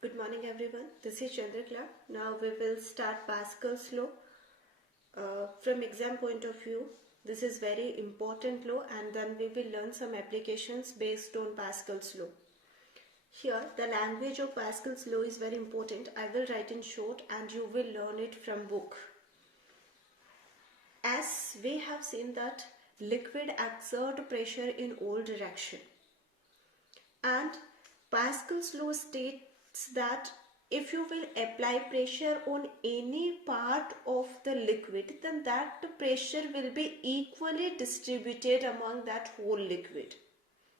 Good morning everyone. This is Chandrakala. Now we will start Pascal's law. From exam point of view, this is very important law and then we will learn some applications based on Pascal's law. Here the language of Pascal's law is very important. I will write in short and you will learn it from book. As we have seen that liquid exert pressure in all direction. And Pascal's law states that if you will apply pressure on any part of the liquid, then that pressure will be equally distributed among that whole liquid.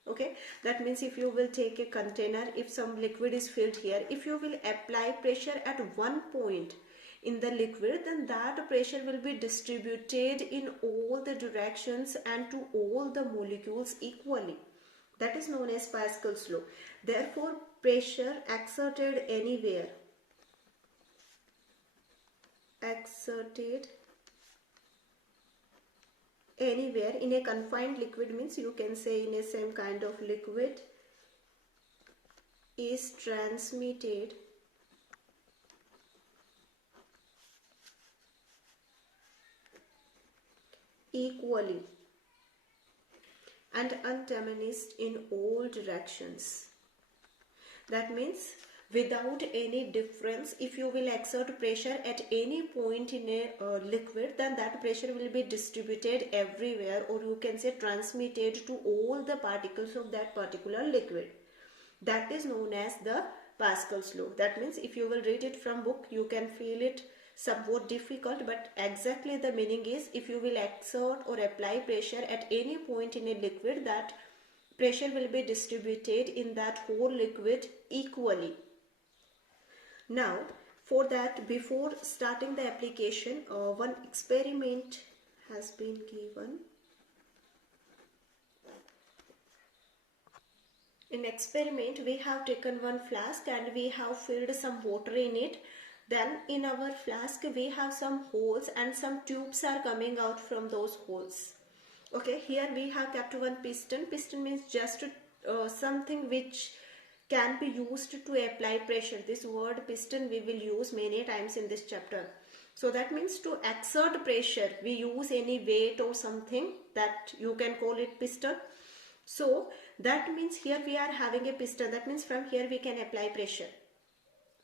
Okay, that means if you will take a container, if some liquid is filled here, if you will apply pressure at one point in the liquid, then that pressure will be distributed in all the directions and to all the molecules equally. That is known as Pascal's law. Therefore, pressure exerted anywhere, in a confined liquid means you can say in a same kind of liquid is transmitted equally and undiminished in all directions. That means without any difference, if you will exert pressure at any point in a liquid, then that pressure will be distributed everywhere, or you can say transmitted to all the particles of that particular liquid. That is known as the Pascal's law. That means if you will read it from book, you can feel it somewhat difficult, but exactly the meaning is if you will exert or apply pressure at any point in a liquid, that pressure will be distributed in that whole liquid equally. Now for that, before starting the application, one experiment has been given. In experiment, we have taken one flask and we have filled some water in it. Then in our flask we have some holes and some tubes are coming out from those holes. Okay, here we have kept one piston. Piston means just something which can be used to apply pressure. This word piston we will use many times in this chapter. So that means to exert pressure, we use any weight or something that you can call it piston. So that means here we are having a piston. That means from here we can apply pressure.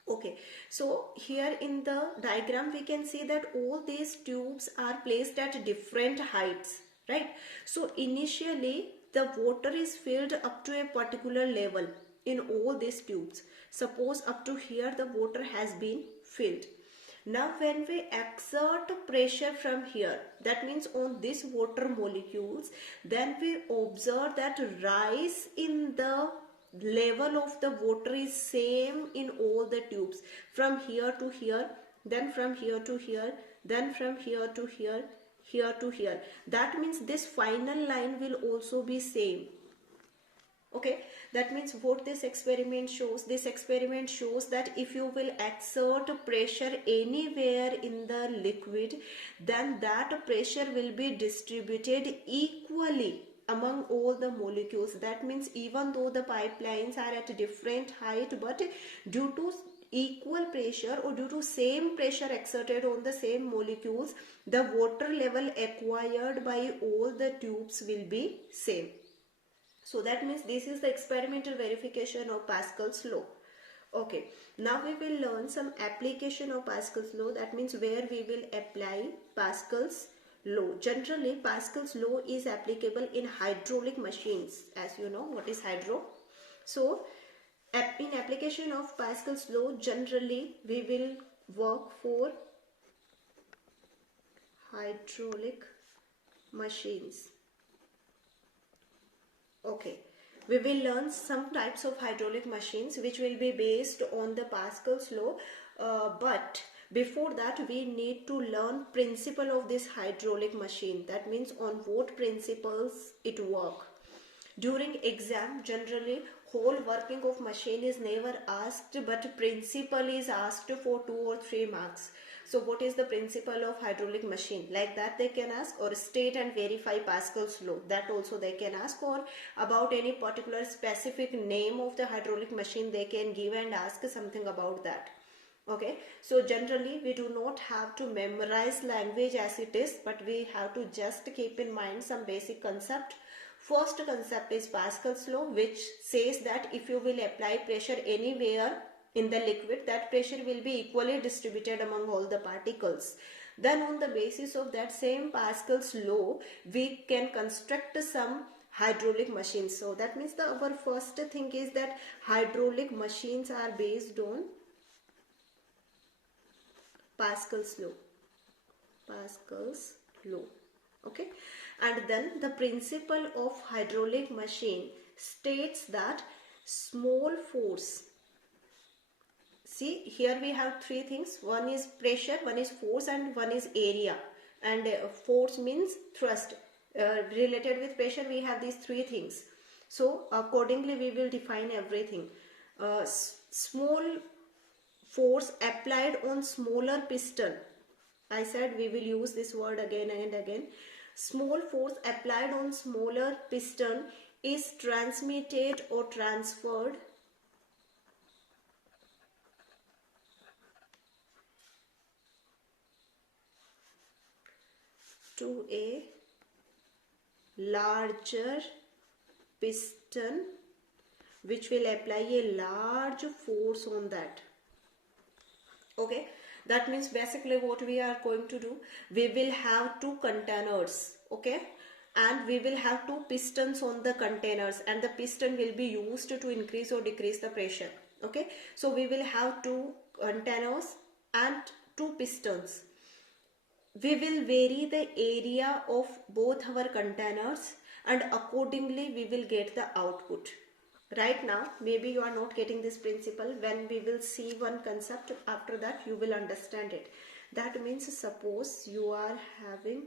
Okay, so here in the diagram we can see that all these tubes are placed at different heights, right? So initially the water is filled up to a particular level in all these tubes. Suppose up to here the water has been filled. Now when we exert pressure from here, that means on these water molecules, then we observe that rise in the level of the water is same in all the tubes, from here to here, then from here to here, then from here to here, here to here. That means this final line will also be same. Okay, that means what this experiment shows that if you will exert pressure anywhere in the liquid, then that pressure will be distributed equally among all the molecules. That means even though the pipelines are at different height, but due to equal pressure or due to same pressure exerted on the same molecules, the water level acquired by all the tubes will be same. So that means this is the experimental verification of Pascal's law. Okay, now we will learn some application of Pascal's law. That means where we will apply Pascal's law. Generally, Pascal's law is applicable in hydraulic machines. As you know, what is hydro? So, in application of Pascal's law, generally we will work for hydraulic machines. Okay, we will learn some types of hydraulic machines which will be based on the Pascal's law, but before that we need to learn principle of this hydraulic machine. That means on what principles it work. During exam, generally whole working of machine is never asked, but principle is asked for 2 or 3 marks. So what is the principle of hydraulic machine? Like that they can ask, or state and verify Pascal's law, that also they can ask, or about any particular specific name of the hydraulic machine they can give and ask something about that. Okay, so generally we do not have to memorize language as it is, but we have to just keep in mind some basic concept. First concept is Pascal's law, which says that if you will apply pressure anywhere in the liquid, that pressure will be equally distributed among all the particles. Then on the basis of that same Pascal's law, we can construct some hydraulic machines. So that means our first thing is that hydraulic machines are based on Pascal's law. Pascal's law. Okay, and then the principle of hydraulic machine states that small force, see here we have three things, one is pressure, one is force, and one is area. And force means thrust. Related with pressure we have these three things, so accordingly we will define everything. Small force applied on smaller piston, I said we will use this word again and again. Small force applied on smaller piston is transmitted or transferred to a larger piston, which will apply a large force on that. Okay, that means basically what we are going to do, we will have two containers, okay, and we will have two pistons on the containers, and the piston will be used to increase or decrease the pressure. Okay, so we will have two containers and two pistons. We will vary the area of both our containers, and accordingly we will get the output. Right now maybe you are not getting this principle. When we will see one concept, after that you will understand it. That means suppose you are having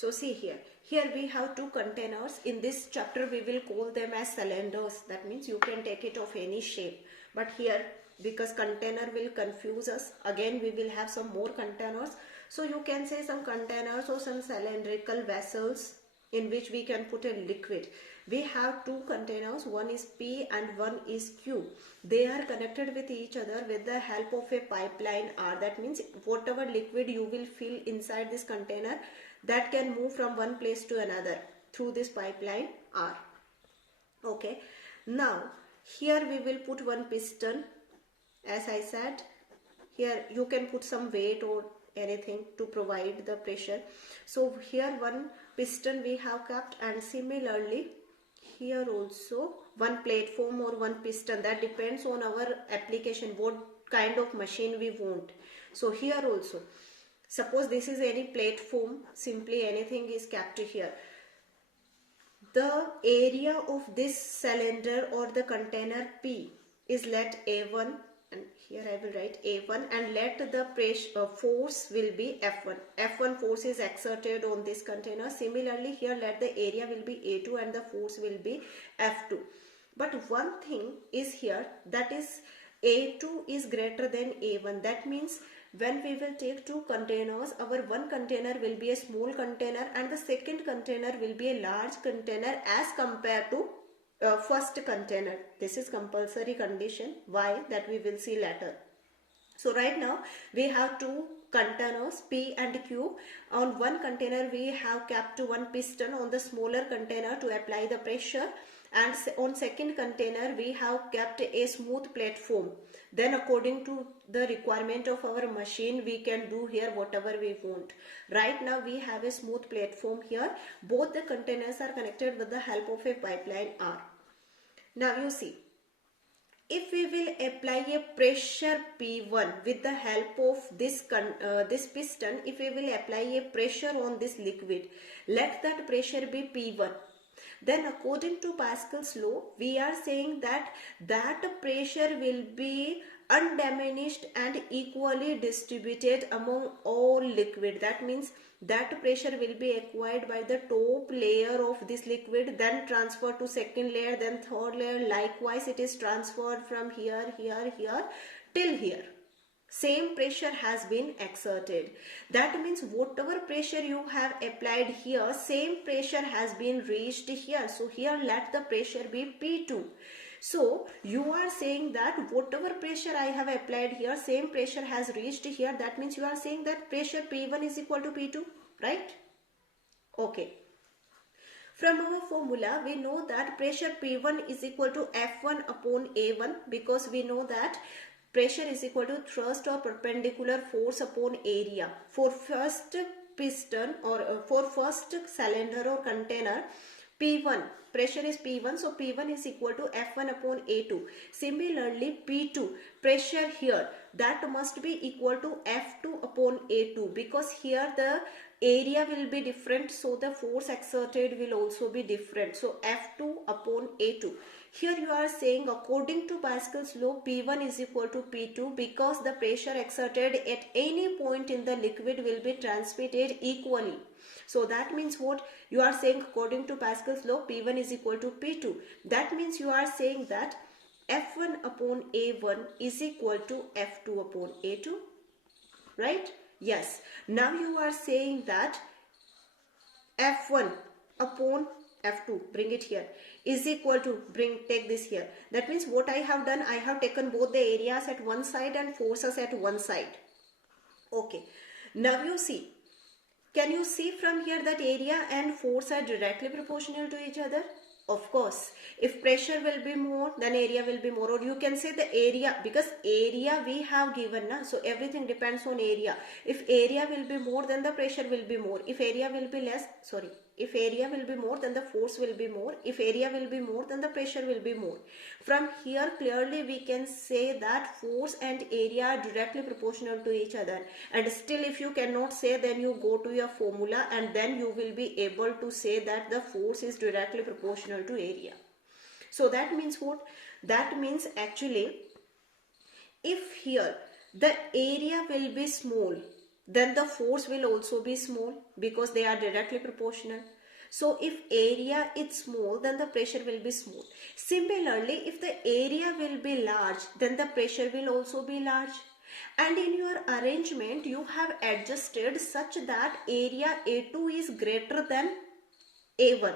So see here we have two containers. In this chapter we will call them as cylinders. That means you can take it of any shape. But here, because container will confuse us, again we will have some more containers. So you can say some containers or some cylindrical vessels in which we can put a liquid. We have two containers, one is P and one is Q. They are connected with each other with the help of a pipeline R. That means whatever liquid you will fill inside this container, that can move from one place to another through this pipeline R. Okay, now here we will put one piston. As I said, here you can put some weight or anything to provide the pressure. So here one piston we have kept, and similarly here also one platform or one piston. That depends on our application, what kind of machine we want. So here also, suppose this is any platform, simply anything is kept here. The area of this cylinder or the container P is let A1, and here I will write A1, and let the pressure force will be F1. F1 force is exerted on this container. Similarly here let the area will be A2 and the force will be F2. But one thing is here, that is A2 is greater than A1. That means when we will take two containers, our one container will be a small container and the second container will be a large container as compared to first container. This is compulsory condition. Why? That we will see later. So right now we have two containers P and Q. On one container we have kept one piston on the smaller container to apply the pressure, and on second container we have kept a smooth platform. Then according to the requirement of our machine we can do here whatever we want. Right now we have a smooth platform here. Both the containers are connected with the help of a pipeline R. Now you see, if we will apply a pressure P1 with the help of this piston, if we will apply a pressure on this liquid, let that pressure be P1. then according to Pascal's law, we are saying that that pressure will be undiminished and equally distributed among all liquid. That means that pressure will be acquired by the top layer of this liquid, then transferred to second layer, then third layer. Likewise, it is transferred from here, here, here till here. Same pressure has been exerted. That means whatever pressure you have applied here, same pressure has been reached here. So here let the pressure be P2. So you are saying that whatever pressure I have applied here, same pressure has reached here. That means you are saying that pressure P1 is equal to P2, right? Okay. From our formula, we know that pressure P1 is equal to F1 upon A1, because we know that pressure is equal to thrust or perpendicular force upon area. For first piston or for first cylinder or container, P1, pressure is P1, so P1 is equal to F1 upon A2. Similarly, P2, pressure here, that must be equal to F2 upon A2, because here the area will be different, so the force exerted will also be different. So F2 upon A2. Here you are saying according to Pascal's law, P1 is equal to P2 because the pressure exerted at any point in the liquid will be transmitted equally. So that means what? You are saying according to Pascal's law, P1 is equal to P2. That means you are saying that F1 upon A1 is equal to F2 upon A2. Right? Yes. Now you are saying that F1 upon F2, bring it here, is equal to, take this here. That means what I have done, I have taken both the areas at one side and forces at one side. Okay. Now you see, can you see from here that area and force are directly proportional to each other? Of course, if pressure will be more, then area will be more, or you can say the area, because area we have given, na? So everything depends on area. If area will be more, then the pressure will be more. If area will be less, if area will be more, then the force will be more. If area will be more, then the pressure will be more. From here clearly we can say that force and area are directly proportional to each other. And still if you cannot say, then you go to your formula and then you will be able to say that the force is directly proportional to area. So that means what? That means actually if here the area will be small, then the force will also be small because they are directly proportional. So if area is small, then the pressure will be small. Similarly, if the area will be large, then the pressure will also be large. And in your arrangement, you have adjusted such that area A2 is greater than A1.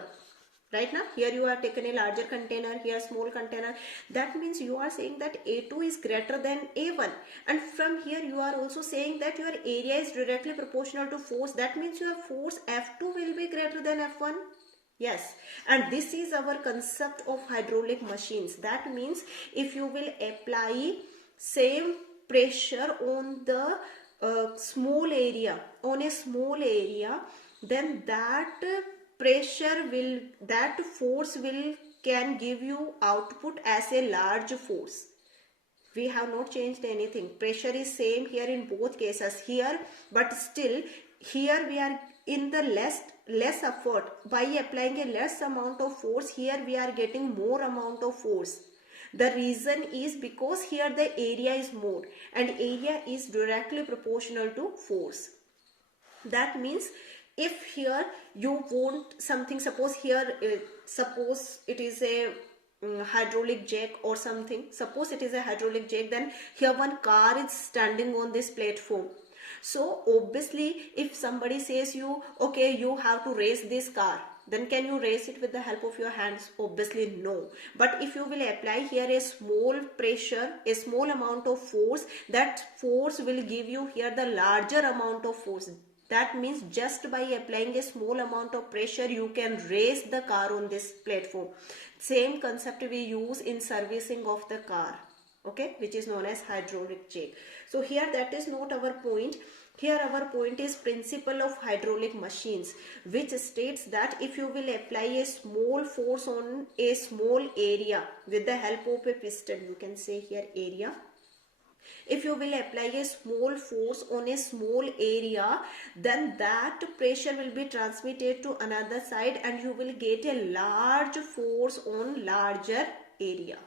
Right now, here you are taken a larger container, here small container. That means you are saying that A2 is greater than A1. And from here you are also saying that your area is directly proportional to force. That means your force F2 will be greater than F1. Yes, and this is our concept of hydraulic machines. That means if you will apply same pressure on the small area, then that pressure will, that force will can give you output as a large force. We have not changed anything. Pressure is same here in both cases here, but still here we are in the less effort. By applying a less amount of force, here we are getting more amount of force. The reason is because here the area is more and area is directly proportional to force. That means if here you want something, suppose here, suppose it is a hydraulic jack or something, suppose it is a hydraulic jack, then here one car is standing on this platform. So obviously if somebody says you, okay, you have to raise this car, then can you raise it with the help of your hands? Obviously no. But if you will apply here a small pressure, a small amount of force, that force will give you here the larger amount of force. That means just by applying a small amount of pressure, you can raise the car on this platform. Same concept we use in servicing of the car, okay, which is known as hydraulic jack. So here that is not our point. Here our point is principle of hydraulic machines, which states that if you will apply a small force on a small area with the help of a piston, you can say here area, If you will apply a small force on a small area, then that pressure will be transmitted to another side and you will get a large force on larger area,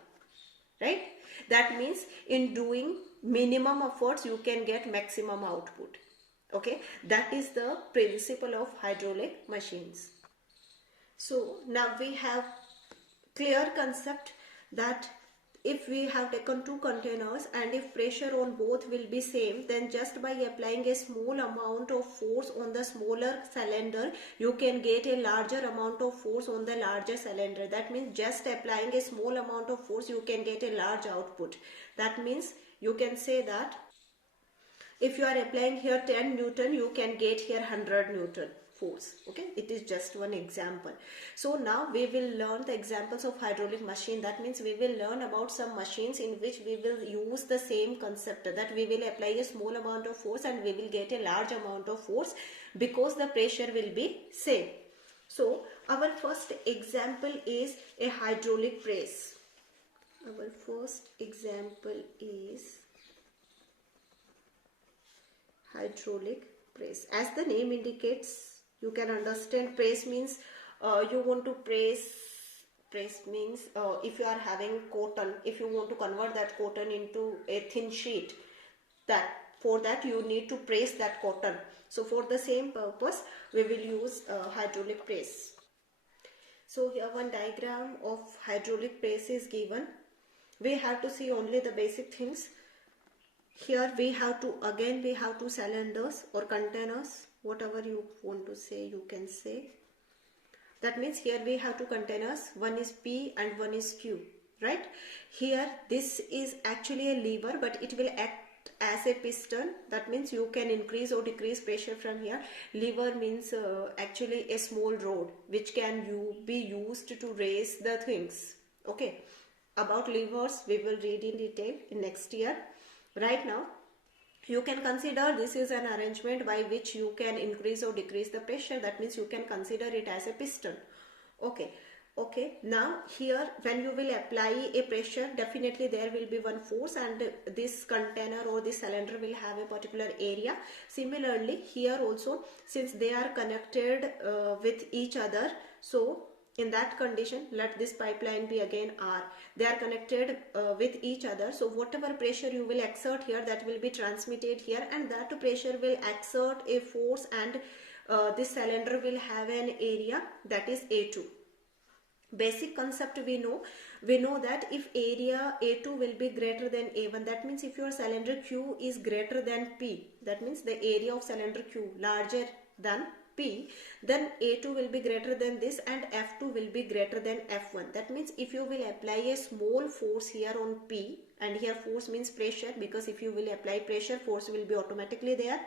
right? That means in doing minimum efforts you can get maximum output. Okay, that is the principle of hydraulic machines. So now we have clear concept that if we have taken two containers and if pressure on both will be same, then just by applying a small amount of force on the smaller cylinder, you can get a larger amount of force on the larger cylinder. That means just applying a small amount of force, you can get a large output. That means you can say that if you are applying here 10 Newton, you can get here 100 Newton force. Okay, it is just one example. So now we will learn the examples of hydraulic machine. That means we will learn about some machines in which we will use the same concept, that we will apply a small amount of force and we will get a large amount of force because the pressure will be same. So our first example is a hydraulic press. Our first example is hydraulic press. As the name indicates, you can understand press means you want to press means if you are having cotton, if you want to convert that cotton into a thin sheet, that for that you need to press that cotton. So for the same purpose we will use hydraulic press. So here one diagram of hydraulic press is given. We have to see only the basic things. Here we have two cylinders or containers, whatever you want to say, you can say. That means here we have two containers, one is P and one is Q, right? Here this is actually a lever, but it will act as a piston. That means you can increase or decrease pressure from here. Lever means actually a small rod which can be used to raise the things. Okay, about levers we will read in detail in next year. Right now you can consider this is an arrangement by which you can increase or decrease the pressure. That means you can consider it as a piston. Okay, now here when you will apply a pressure, definitely there will be one force and this container or this cylinder will have a particular area. Similarly here also, since they are connected with each other, so in that condition, let this pipeline be again R. They are connected with each other. So whatever pressure you will exert here, that will be transmitted here, and that pressure will exert a force, and this cylinder will have an area, that is A2. Basic concept we know that if area A2 will be greater than A1, that means if your cylinder Q is greater than P, that means the area of cylinder Q larger than P, then A2 will be greater than this and F2 will be greater than F1. That means if you will apply a small force here on P, and here force means pressure, because if you will apply pressure, force will be automatically there.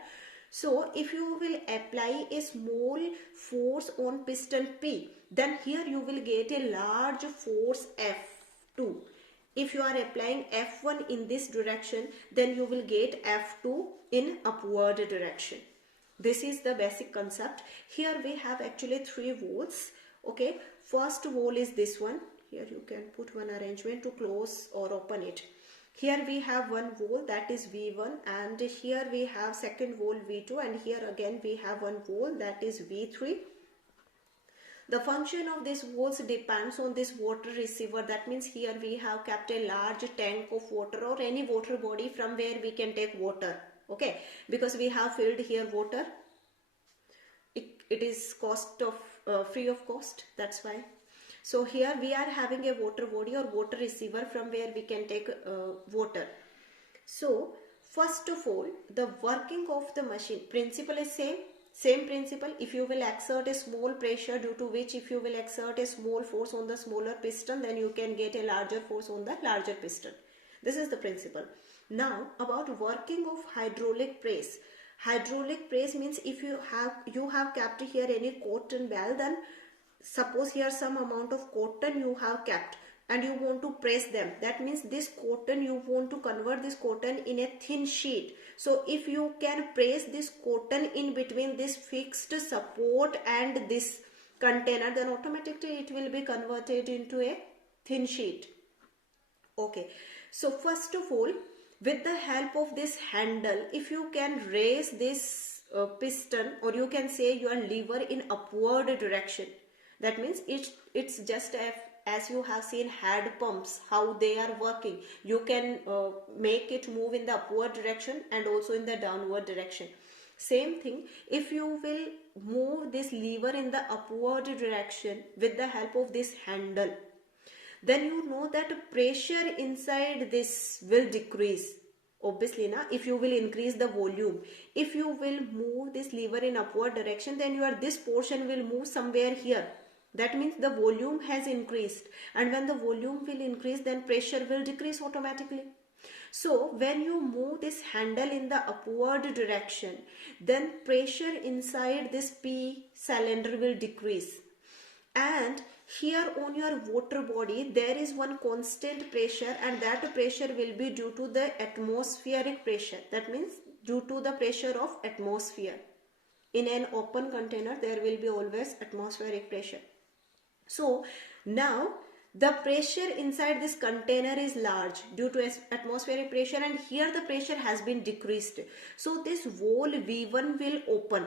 So if you will apply a small force on piston P, then here you will get a large force F2. If you are applying F1 in this direction, then you will get F2 in upward direction. This is the basic concept. Here we have actually three volts. Okay, first volt is this one. Here you can put one arrangement to close or open it. Here we have 1 volt, that is V1, and here we have second volt V2, and here again we have 1 volt, that is V3. The function of this volts depends on this water receiver. That means here we have kept a large tank of water or any water body from where we can take water. Okay, because we have filled here water. It is free of cost, that's why. So here we are having a water body or water receiver from where we can take water. So first of all, the working of the machine principle is same principle. If you will exert a small pressure, due to which if you will exert a small force on the smaller piston, then you can get a larger force on the larger piston. This is the principle. Now about working of hydraulic press. Hydraulic press means if you have kept here any cotton ball, then suppose here some amount of cotton you have kept and you want to press them. That means this cotton, you want to convert this cotton in a thin sheet. So if you can press this cotton in between this fixed support and this container, then automatically it will be converted into a thin sheet. Okay, so first of all, With the help of this handle, if you can raise this piston, or you can say your lever in upward direction, that means it's just as you have seen hand pumps, how they are working. You can make it move in the upward direction and also in the downward direction. Same thing, if you will move this lever in the upward direction with the help of this handle, then you know that pressure inside this will decrease. Obviously, if you will increase the volume, if you will move this lever in upward direction, then this portion will move somewhere here. That means the volume has increased, and when the volume will increase, then pressure will decrease automatically. So when you move this handle in the upward direction, then pressure inside this P cylinder will decrease. And here on your water body, there is one constant pressure, and that pressure will be due to the atmospheric pressure. That means due to the pressure of atmosphere. In an open container, there will be always atmospheric pressure. So now the pressure inside this container is large due to atmospheric pressure, and here the pressure has been decreased. So this wall V1 will open.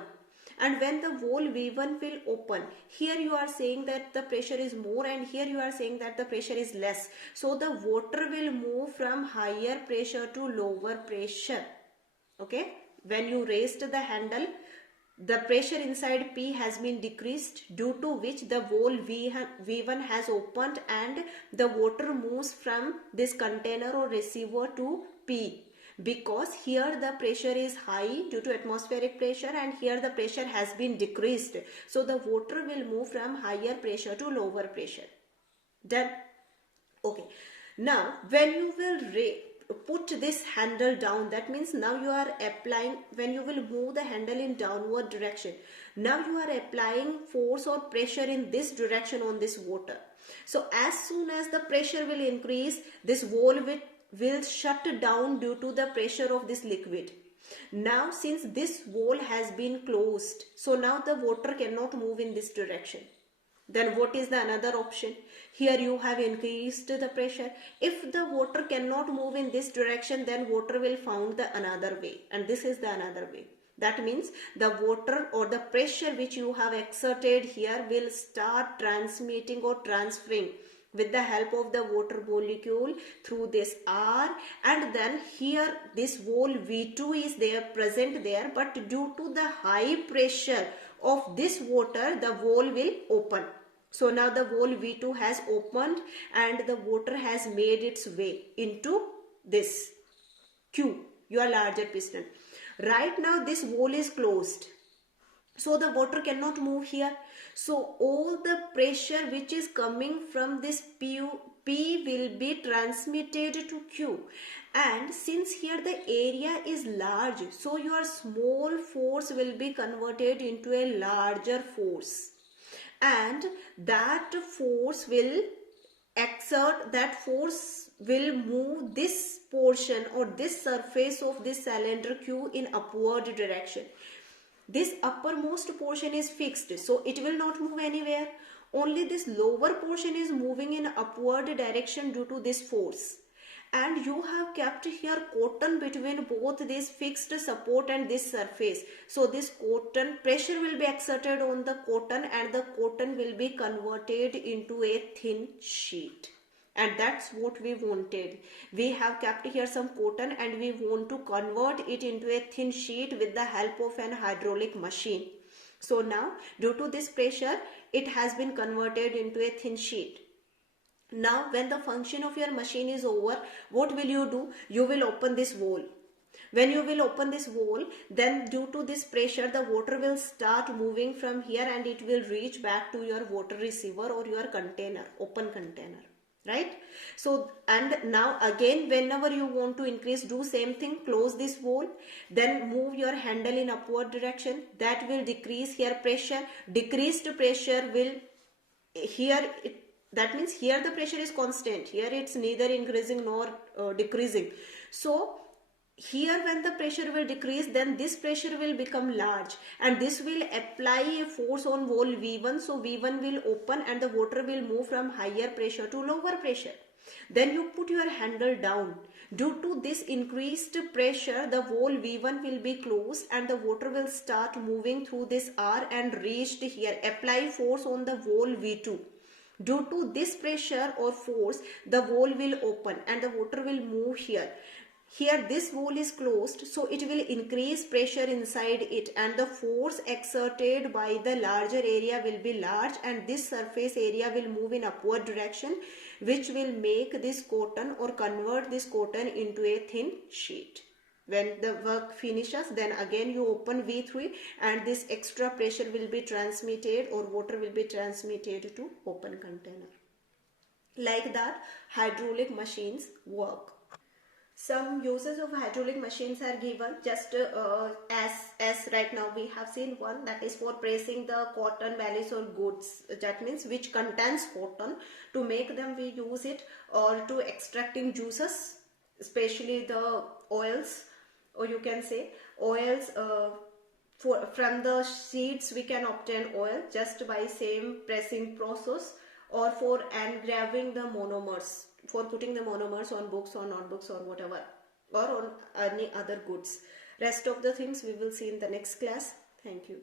And when the wall V1 will open, here you are saying that the pressure is more, and here you are saying that the pressure is less. So the water will move from higher pressure to lower pressure. Okay, when you raised the handle, the pressure inside P has been decreased, due to which the wall V1 has opened and the water moves from this container or receiver to P. Because here the pressure is high due to atmospheric pressure, and here the pressure has been decreased. So the water will move from higher pressure to lower pressure. Done? Okay. Now when you will put this handle down, that means now you are applying, when you will move the handle in downward direction, now you are applying force or pressure in this direction on this water. So as soon as the pressure will increase, this wall will shut down due to the pressure of this liquid. Now since this wall has been closed, so now the water cannot move in this direction. Then what is the another option? Here you have increased the pressure. If the water cannot move in this direction, then water will find the another way, and this is the another way. That means the water or the pressure which you have exerted here will start transmitting or transferring with the help of the water molecule through this R, and then here this wall V2 is there, present there, but due to the high pressure of this water, the wall will open. So now the wall V2 has opened and the water has made its way into this Q, your larger piston. Right now this wall is closed, so the water cannot move here. So all the pressure which is coming from this P will be transmitted to Q, and since here the area is large, so your small force will be converted into a larger force, and that force will exert, that force will move this portion or this surface of this cylinder Q in upward direction. This uppermost portion is fixed, so it will not move anywhere. Only this lower portion is moving in upward direction due to this force. And you have kept here cotton between both this fixed support and this surface. So this cotton, pressure will be exerted on the cotton, and the cotton will be converted into a thin sheet. And that's what we wanted. We have kept here some cotton and we want to convert it into a thin sheet with the help of an hydraulic machine. So now due to this pressure, it has been converted into a thin sheet. Now when the function of your machine is over, what will you do? You will open this wall. When you will open this wall, then due to this pressure, the water will start moving from here and it will reach back to your water receiver or your container, open container. Right? So, and now again whenever you want to increase, do same thing, close this wall, then move your handle in upward direction. That will decrease here pressure. Decreased pressure will, here that means here the pressure is constant, here it's neither increasing nor decreasing. So here when the pressure will decrease, then this pressure will become large, and this will apply a force on wall V1. So V1 will open and the water will move from higher pressure to lower pressure. Then you put your handle down. Due to this increased pressure, the wall V1 will be closed and the water will start moving through this R and reached here. Apply force on the wall V2. Due to this pressure or force, the wall will open and the water will move here. Here this wall is closed, so it will increase pressure inside it, and the force exerted by the larger area will be large, and this surface area will move in upward direction, which will make this cotton or convert this cotton into a thin sheet. When the work finishes, then again you open V3 and this extra pressure will be transmitted or water will be transmitted to open container. Like that, hydraulic machines work. Some uses of hydraulic machines are given, just as right now we have seen one, that is for pressing the cotton bellies or goods, that means which contains cotton. To make them we use it, or to extracting juices, especially the oils, or you can say oils, from the seeds we can obtain oil just by same pressing process, or for engraving the monomers, for putting the monomers on books or notebooks or whatever, or on any other goods. Rest of the things we will see in the next class. Thank you.